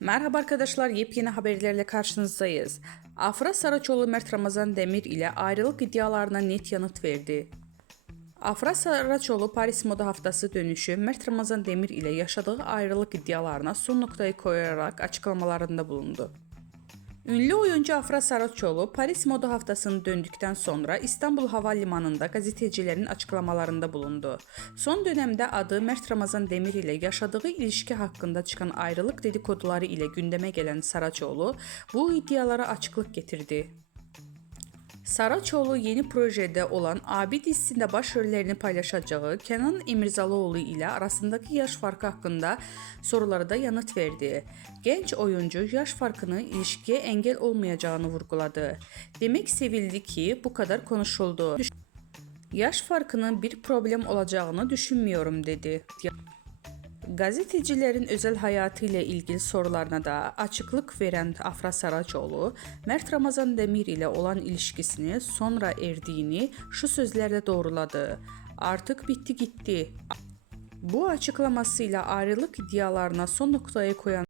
Merhaba arkadaşlar, yepyeni haberlerle karşınızdayız. Afra Saraçoğlu Mert Ramazan Demir ile ayrılık iddialarına net yanıt verdi. Afra Saraçoğlu Paris Moda Haftası dönüşü Mert Ramazan Demir ile yaşadığı ayrılık iddialarına son noktayı koyarak açıklamalarında bulundu. Ünlü oyuncu Afra Saraçoğlu Paris Moda Haftası'nı döndükten sonra İstanbul Havalimanı'nda gazetecilerin açıklamalarında bulundu. Son dönemde adı Mert Ramazan Demir ile yaşadığı ilişki hakkında çıkan ayrılık dedikoduları ile gündeme gelen Saraçoğlu bu iddialara açıklık getirdi. Saraçoğlu yeni projede olan Abi dizisinde başrollerini paylaşacağı Kenan İmirzalıoğlu ile arasındaki yaş farkı hakkında sorulara da yanıt verdi. Genç oyuncu yaş farkının ilişkiye engel olmayacağını vurguladı. Demek sevildi ki bu kadar konuşuldu. Yaş farkının bir problem olacağını düşünmüyorum dedi. Gazetecilerin özel hayatı ile ilgili sorularına da açıklık veren Afra Saraçoğlu, Mert Ramazan Demir ile olan ilişkisini sonra erdiğini şu sözlerle doğruladı. Artık bitti gitti. Bu açıklamasıyla ayrılık iddialarına son noktayı koyan